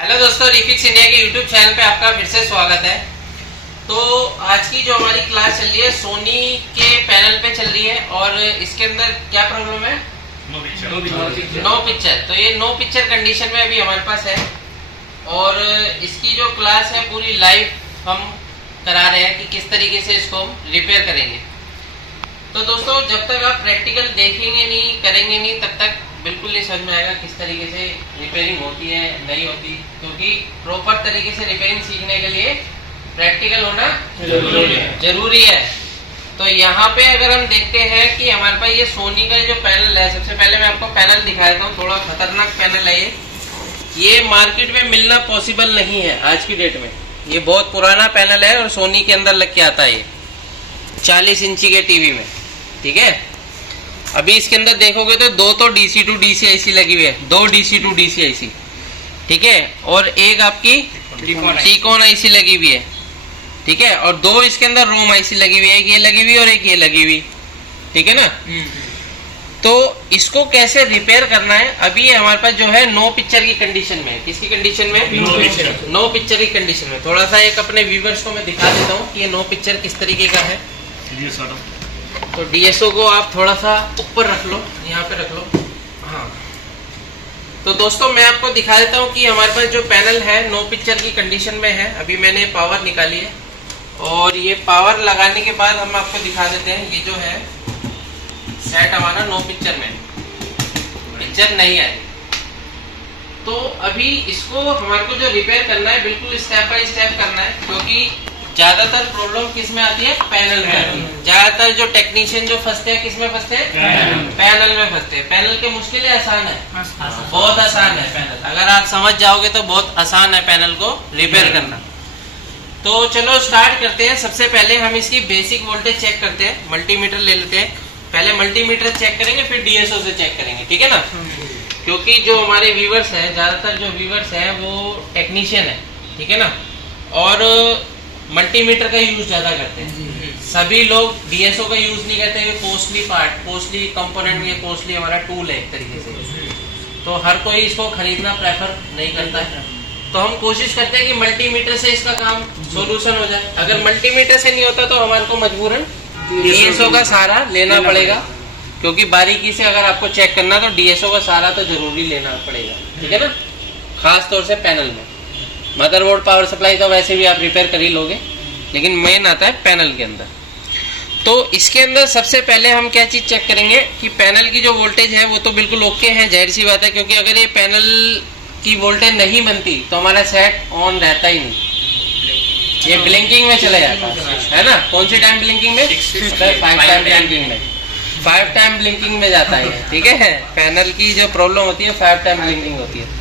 Hello दोस्तों, refix India के YouTube channel पे आपका फिर से स्वागत है। तो आज की जो हमारी क्लास चल रही है सोनी के पैनल पे चल रही है और इसके अंदर क्या प्रॉब्लम है? No picture. तो ये नो पिक्चर कंडीशन में अभी हमारे पास है और इसकी जो क्लास है पूरी लाइव हम करा रहे हैं कि किस तरीके से इसको हम रिपेयर करेंगे। तो दोस्तों, जब तक आप प्रैक्टिकल देखेंगे नहीं, करेंगे नहीं, तब तक बिल्कुल नहीं समझ में आएगा किस तरीके से रिपेयरिंग होती है नहीं होती, क्योंकि प्रॉपर तरीके से रिपेयरिंग सीखने के लिए प्रैक्टिकल होना जरूरी है। तो यहाँ पे अगर हम देखते हैं कि हमारे पास ये सोनी का जो पैनल है, सबसे पहले मैं आपको पैनल दिखा देता हूँ। थोड़ा खतरनाक पैनल है ये मार्केट में मिलना पॉसिबल नहीं है आज की डेट में। ये बहुत पुराना पैनल है और सोनी के अंदर लग के आता है ये 40 इंची के टीवी में, ठीक है। अभी इसके अंदर देखोगे तो दो तो DC टू DC IC लगी हुई है, दो DC टू DC IC, ठीक है, और एक आपकी टीकॉन IC लगी हुई है, ठीक है, और दो इसके अंदर रोम IC लगी हुई है, एक ये लगी हुई और एक ये लगी हुई, ठीक है ना। तो इसको कैसे रिपेयर करना है, अभी ये हमारे पास जो है नो पिक्चर की कंडीशन में। किसकी कंडीशन में? नो पिक्चर की कंडीशन में। थोड़ा सा एक अपने व्यूवर्स को मैं दिखा देता हूँ कि ये नो पिक्चर किस तरीके का है। तो DSO को आप थोड़ा सा ऊपर रख लो, यहाँ पे रख लो। हाँ, तो दोस्तों मैं आपको दिखा देता हूँ कि हमारे पास जो पैनल है नो पिक्चर की कंडीशन में है। अभी मैंने पावर निकाली है और ये पावर लगाने के बाद हम आपको दिखा देते हैं। ये जो है सेट हमारा नो पिक्चर में, पिक्चर नहीं है। तो अभी इसको हमारे को जो रिपेयर करना है बिल्कुल स्टेप बाय स्टेप करना है, क्योंकि ज्यादातर प्रॉब्लम किस में आती है? पैनल में आती है। ज्यादातर जो टेक्नीशियन जो फंसते हैं किस में फंसते हैं? पैनल में फंसते हैं। पैनल के मुश्किल है आसान है? बहुत आसान है पैनल। अगर आप समझ जाओगे तो बहुत आसान है पैनल को रिपेयर करना। तो चलो स्टार्ट करते हैं। सबसे पहले हम इसकी बेसिक वोल्टेज चेक करते हैं। मल्टीमीटर ले लेते हैं। पहले मल्टीमीटर चेक करेंगे, फिर DSO से चेक करेंगे, ठीक है ना। क्योंकि जो हमारे व्यूवर्स है, ज्यादातर जो व्यूवर्स है वो टेक्नीशियन है, ठीक है ना, और मल्टीमीटर का यूज ज्यादा करते हैं। सभी लोग DSO का यूज नहीं करते। ये कॉस्टली पार्ट, कॉस्टली कंपोनेंट, ये कॉस्टली हमारा टूल है एक तरीके से, तो हर कोई इसको खरीदना प्रेफर नहीं करता है। तो हम कोशिश करते हैं कि मल्टीमीटर से इसका काम सोल्यूशन हो जाए। अगर मल्टीमीटर से नहीं होता तो हमारे को मजबूरन DSO का सहारा लेना पड़ेगा, क्योंकि बारीकी से अगर आपको चेक करना तो DSO का सहारा तो जरूरी लेना पड़ेगा, ठीक है ना। खास तौर से पैनल में, मदरबोर्ड पावर सप्लाई तो वैसे भी आप रिपेयर कर ही लोगे, लेकिन मेन आता है पैनल के अंदर। तो इसके अंदर सबसे पहले हम क्या चीज़ चेक करेंगे कि पैनल की जो वोल्टेज है वो तो बिल्कुल ओके है, जाहिर सी बात है, क्योंकि अगर ये पैनल की वोल्टेज नहीं बनती तो हमारा सेट ऑन रहता ही नहीं, ये ब्लिंकिंग में चले जाता है ना। कौन सी टाइम ब्लिंकिंग में? 5 टाइम ब्लिंकिंग में, 5 टाइम ब्लिंकिंग में जाता है, ठीक है। पैनल की जो प्रॉब्लम होती है 5 टाइम ब्लिंकिंग होती है।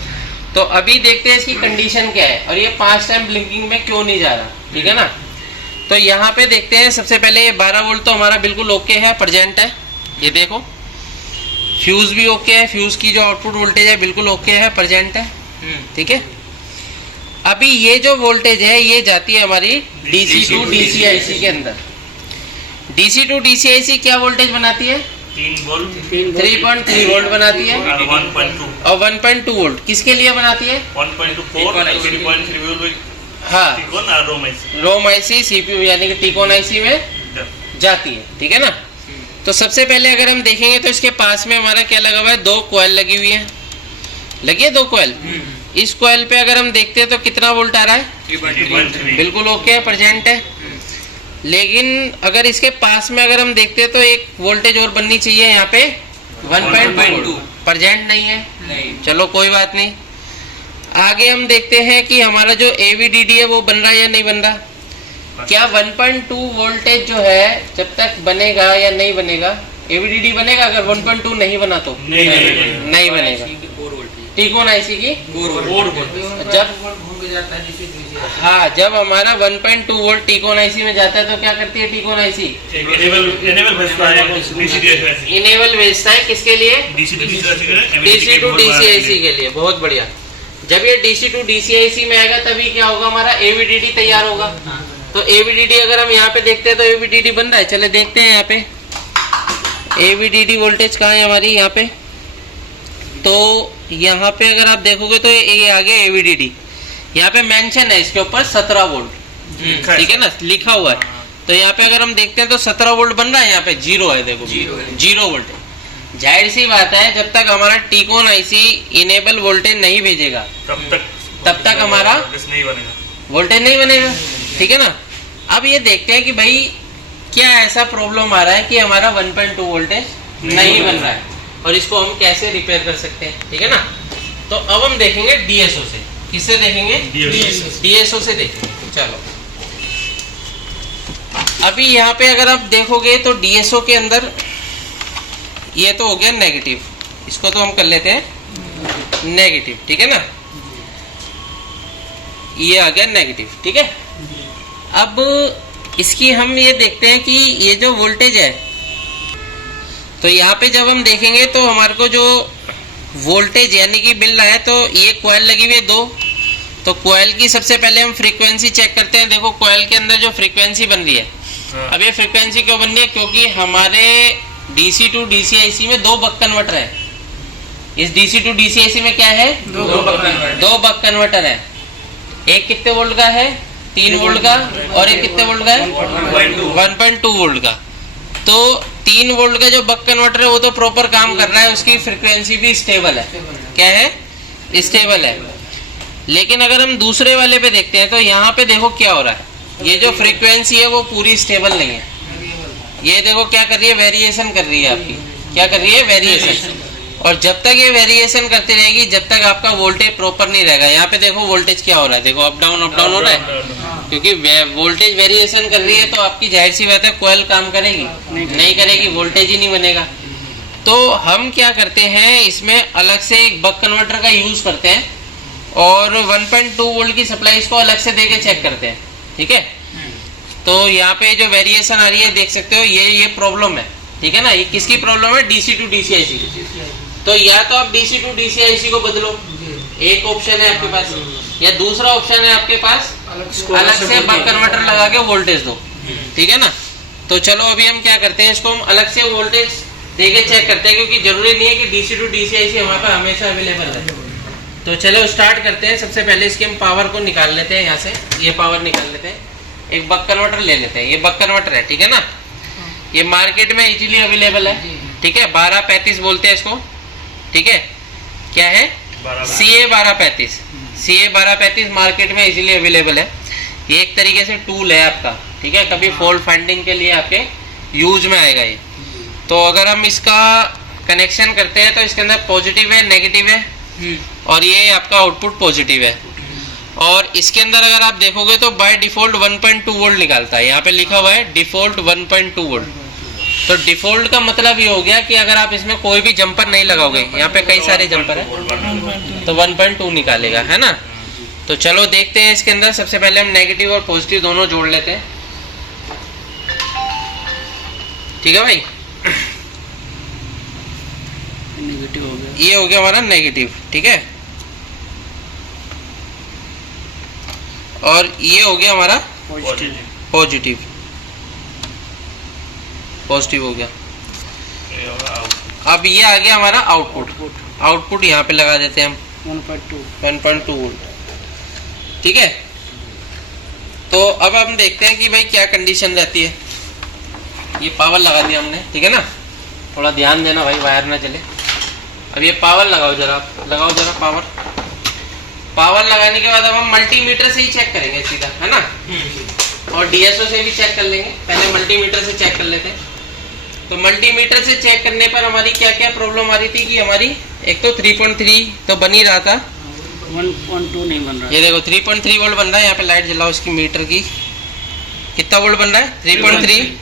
तो अभी देखते हैं इसकी कंडीशन क्या है और ये 5 टाइम ब्लिंकिंग में क्यों नहीं जा रहा, ठीक है ना। तो यहाँ पे देखते हैं। सबसे पहले ये 12 वोल्ट तो हमारा बिल्कुल ओके है, प्रेजेंट है, ये देखो। फ्यूज भी ओके है, फ्यूज की जो आउटपुट वोल्टेज है बिल्कुल ओके है, प्रेजेंट है, ठीक है। अभी ये जो वोल्टेज है ये जाती है हमारी DC टू DC IC के अंदर। DC टू DC IC क्या वोल्टेज बनाती है? 3.3 वोल्ट बनाती है और 1.2 वोल्ट किसके लिए बनाती है? 1.2 हाँ, रोम IC CPU यानी कि टीकॉन IC में जाती है, ठीक है ना। तो सबसे पहले अगर हम देखेंगे तो इसके पास में हमारा क्या लगा हुआ है? 2 कॉइल लगी हुई है, लगी है 2 कॉइल। इस कॉइल पे अगर हम देखते हैं तो कितना वोल्ट आ रहा है? 3.3 बिल्कुल ओके है, प्रेजेंट है। लेकिन अगर इसके पास में अगर हम देखते हैं तो एक वोल्टेज और बननी चाहिए यहाँ पे 1.2, प्रेजेंट नहीं है, चलो कोई बात नहीं। आगे हम देखते हैं कि हमारा जो AVDD है वो बन रहा है या नहीं बन रहा। क्या 1.2 वोल्टेज जो है जब तक बनेगा या नहीं बनेगा? AVDD बनेगा अगर 1.2 नहीं बना तो? नहीं बनेगा। टीकॉन IC की जब हाँ, जब हमारा 1.2 वोल्ट टीकॉन IC में जाता है तो क्या करती है टीकॉन IC? इनेबल भेजता है किसके लिए? DC टू DC IC के लिए। बहुत बढ़िया। जब ये DC टू DC IC में आएगा तभी क्या होगा? हमारा AVDD तैयार होगा। तो AVDD अगर हम यहाँ पे देखते हैं तो AVDD बन रहा है, चले देखते हैं यहाँ पे AVDD वोल्टेज कहाँ है हमारी यहाँ पे। तो यहाँ पे अगर आप देखोगे तो ये आ गया AVDD। यहाँ पे मेंशन है इसके ऊपर 17 वोल्ट, ठीक है ना, लिखा हुआ है। तो यहाँ पे अगर हम देखते हैं तो 17 वोल्ट बन रहा है, यहाँ पे 0 है, देखो 0 वोल्ट है। जाहिर सी बात है जब तक हमारा टीकॉन आईसी इनेबल वोल्टेज नहीं भेजेगा तब तक हमारा वोल्टेज नहीं बनेगा, ठीक है ना। अब ये देखते हैं कि भाई क्या ऐसा प्रॉब्लम आ रहा है कि हमारा 1.2 वोल्टेज नहीं बन रहा है और इसको हम कैसे रिपेयर कर सकते हैं, ठीक है ना। तो अब हम देखेंगे डीएसओ से। किससे देखेंगे? डीएसओ से देखेंगे। चलो अभी यहाँ पे अगर आप देखोगे तो डीएसओ के अंदर ये तो हो गया नेगेटिव, इसको तो हम कर लेते हैं नेगेटिव, ठीक है ना, ये आ गया नेगेटिव, ठीक है। अब इसकी हम ये देखते हैं कि ये जो वोल्टेज है, तो यहाँ पे जब हम देखेंगे तो हमारे को जो वोल्टेज यानी कि बिल आया, तो ये कॉइल लगी हुई है 2, तो कॉइल की सबसे पहले हम फ्रीक्वेंसी चेक करते हैं। देखो कॉइल के अंदर जो फ्रीक्वेंसी बन रही है, अब ये फ्रीक्वेंसी क्यों बन रही है? क्योंकि हमारे डीसी टू डीसी आईसी में 2 बक कन्वर्टर है। इस डीसी टू डीसी आईसी में क्या है? 2 बक कन्वर्टर है। एक कितने वोल्ट का है? 3 वोल्ट का, और एक कितने वोल्ट का है? 1.2 वोल्ट का। तो 3 वोल्ट का जो बक कन्वर्टर है वो तो प्रॉपर काम कर रहा है, उसकी फ्रीक्वेंसी भी स्टेबल है। क्या है? स्टेबल है। लेकिन अगर हम दूसरे वाले पे देखते हैं तो यहाँ पे देखो क्या हो रहा है, ये जो फ्रीक्वेंसी है वो पूरी स्टेबल नहीं है। ये देखो क्या कर रही है? वेरिएशन कर रही है आपकी। क्या कर रही है? वेरिएशन। और जब तक ये वेरिएशन करती रहेगी जब तक आपका वोल्टेज प्रॉपर नहीं रहेगा। यहाँ पे देखो वोल्टेज क्या हो रहा है, देखो अप डाउन हो रहा है, क्योंकि वोल्टेज वेरिएशन कर रही है तो आपकी जाहिर सी बात है कॉइल काम करेगी नहीं करेगी, वोल्टेज ही नहीं बनेगा। तो हम क्या करते हैं, इसमें अलग से एक बक कन्वर्टर का यूज करते हैं और 1.2 वोल्ट की सप्लाई इसको अलग से देके चेक करते हैं, ठीक है। तो यहाँ पे जो वेरिएशन आ रही है देख सकते हो, ये प्रॉब्लम है, ठीक है ना। ये किसकी प्रॉब्लम है? DC to DC IC. तो या तो आप डीसी टू डीसी आईसी को बदलो, एक ऑप्शन है आपके पास, या दूसरा ऑप्शन है आपके पास अलग से बक कन्वर्टर लगा के वोल्टेज दो, ठीक है ना। तो चलो अभी हम क्या करते हैं, इसको हम अलग से वोल्टेज देके चेक करते हैं, क्योंकि जरूरी नहीं है कि डीसी टू डीसी आईसी हमारे पास हमेशा अवेलेबल है। तो चलो स्टार्ट करते हैं। सबसे पहले इसके हम पावर को निकाल लेते हैं, यहाँ से ये पावर निकाल लेते हैं। एक बक कन्वर्टर ले लेते हैं, ये बक कन्वर्टर है, ठीक है ना। ये मार्केट में इजीली अवेलेबल है, ठीक है। 1235 बोलते हैं इसको, ठीक है। क्या है? CA 1235। CA 1235 मार्केट में इजीली अवेलेबल है। ये एक तरीके से टूल है आपका, ठीक है। कभी फॉल्ट फाइंडिंग के लिए आपके यूज में आएगा ये। तो अगर हम इसका कनेक्शन करते हैं तो इसके अंदर पॉजिटिव है, नेगेटिव है, और ये आपका आउटपुट पॉजिटिव है। और इसके अंदर अगर आप देखोगे तो बाय डिफॉल्ट 1.2 वोल्ट निकालता है। यहाँ पे लिखा हुआ है डिफॉल्ट 1.2 वोल्ट। तो डिफॉल्ट का मतलब ये हो गया कि अगर आप इसमें कोई भी जंपर नहीं लगाओगे, यहाँ पे कई सारे जंपर है, तो 1.2 निकालेगा, है ना। तो चलो देखते हैं इसके अंदर। सबसे पहले हम नेगेटिव और पॉजिटिव दोनों जोड़ लेते हैं, ठीक है भाई। नेगेटिव हो गया, ये हो गया हमारा नेगेटिव, ठीक है। और ये हो गया हमारा पॉजिटिव हो गया। अब ये आ गया हमारा आउटपुट यहाँ पे लगा देते हैं हम 1.2 वोल्ट, ठीक है। तो अब हम देखते हैं कि भाई क्या कंडीशन रहती है। ये पावर लगा दिया हमने, ठीक है ना। थोड़ा ध्यान देना भाई, वायर ना चले। अब ये पावर लगाओ जरा पावर लगाने के बाद अब हम मल्टीमीटर से ही चेक करेंगे सीधा, है ना। और डीएसओ से भी चेक कर लेंगे, पहले मल्टीमीटर से चेक कर लेते हैं। तो मल्टीमीटर से चेक करने पर हमारी क्या क्या प्रॉब्लम आ रही थी कि हमारी एक तो 3.3 तो बन ही रहा था, 1.2 नहीं बन रहा। ये देखो 3.3 वोल्ट बन रहा है। यहाँ पे लाइट जलाओ इसकी मीटर की, कितना वोल्ट बन रहा है? 3.3।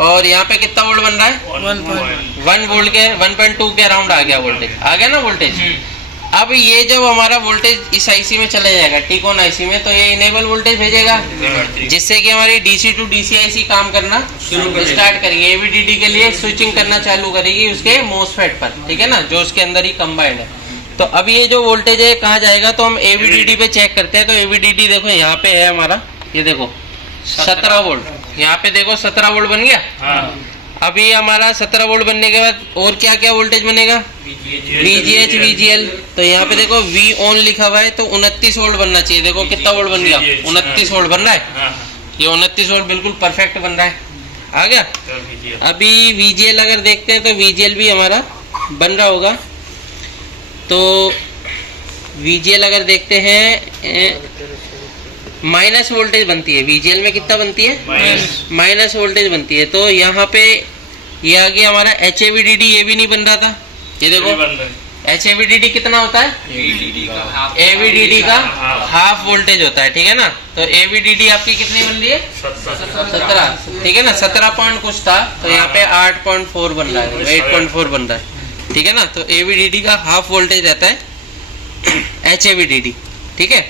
और यहाँ पे कितना वोल्ट बन रहा है? 1 वोल्ट के 1.2 के अराउंड आ गया वोल्टेज, आ गया ना वोल्टेज। अब ये जब हमारा वोल्टेज इस आईसी में चला जाएगा, टीकॉन आईसी में, तो ये इनेबल वोल्टेज भेजेगा, जिससे कि हमारी डीसी टू डीसी आईसी काम करना स्टार्ट करेगी। एवीडीडी के लिए स्विचिंग करना चालू करेगी उसके मोसफेट पर, ठीक है ना, जो उसके अंदर ही कंबाइंड है। तो अब ये जो वोल्टेज है कहाँ जाएगा, तो हम एवीडीडी पे चेक करते हैं। तो एवीडीडी देखो यहाँ पे है हमारा, ये देखो 17 वोल्ट, यहाँ पे देखो 17 वोल्ट बन गया। अभी हमारा 17 वोल्ट बनने के बाद और क्या क्या वोल्टेज बनेगा? VGH VGL। तो यहाँ पे देखो V ऑन लिखा हुआ है, तो 29 वोल्ट बनना चाहिए। देखो कितना वोल्ट बन गया? 29 वोल्ट बन रहा है। ये 29 वोल्ट बिल्कुल परफेक्ट बन रहा है। आ गया। अभी VGL अगर देखते हैं तो VGL भी हमारा बन रहा होगा। तो VGL अगर देखते हैं माइनस वोल्टेज बनती है। VGL में कितना बनती है? माइनस वोल्टेज बनती है। तो यहाँ पे ये आ गया हमारा HAVDD। ये भी नहीं बन रहा था। ये देखो HAVDD कितना होता है? AVDD का हाफ वोल्टेज होता है, ठीक है ना। तो AVDD आपकी कितनी बन रही है? 17, ठीक है ना। 17 पॉइंट कुछ था, तो यहाँ पे 8.4 बन रहा है, 8.4 बन रहा है, ठीक है ना। तो AVDD का हाफ वोल्टेज रहता है HAVDD, ठीक है।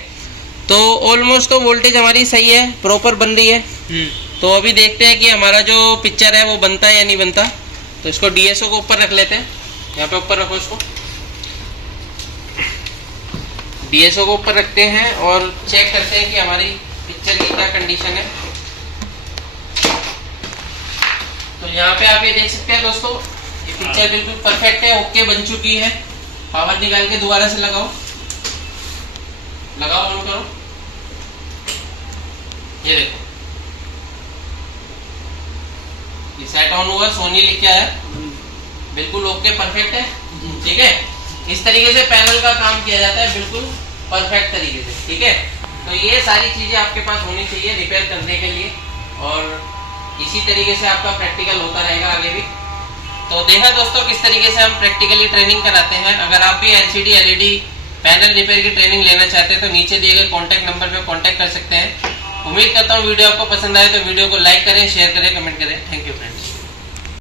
तो ऑलमोस्ट तो वोल्टेज हमारी सही है, प्रॉपर बन रही है। तो अभी देखते हैं कि हमारा जो पिक्चर है वो बनता है या नहीं बनता। तो इसको DSO को ऊपर रख लेते हैं। यहाँ पे ऊपर रखो इसको। DSO को ऊपर रखते हैं और चेक करते हैं कि हमारी पिक्चर की क्या कंडीशन है। तो यहाँ पे आप ये देख सकते हैं दोस्तों, ये पिक्चर बिल्कुल परफेक्ट है, ओके बन चुकी है। पावर निकाल के दोबारा से लगाओ, ऑन करो। ये देखो ये सेट ऑन हुआ, सोनी लिख के आया, बिल्कुल ओके परफेक्ट है, ठीक है। इस तरीके से पैनल का काम किया जाता है, बिल्कुल परफेक्ट तरीके से, ठीक है। तो ये सारी चीजें आपके पास होनी चाहिए रिपेयर करने के लिए, और इसी तरीके से आपका प्रैक्टिकल होता रहेगा आगे भी। तो देखा दोस्तों किस तरीके से हम प्रैक्टिकली ट्रेनिंग कराते हैं। अगर आप भी LCD LED पैनल रिपेयर की ट्रेनिंग लेना चाहते हैं तो नीचे दिए गए कॉन्टैक्ट नंबर पे कॉन्टैक्ट कर सकते हैं। उम्मीद करता हूँ वीडियो आपको पसंद आए तो वीडियो को लाइक करें, शेयर करें, कमेंट करें। Thank you friends.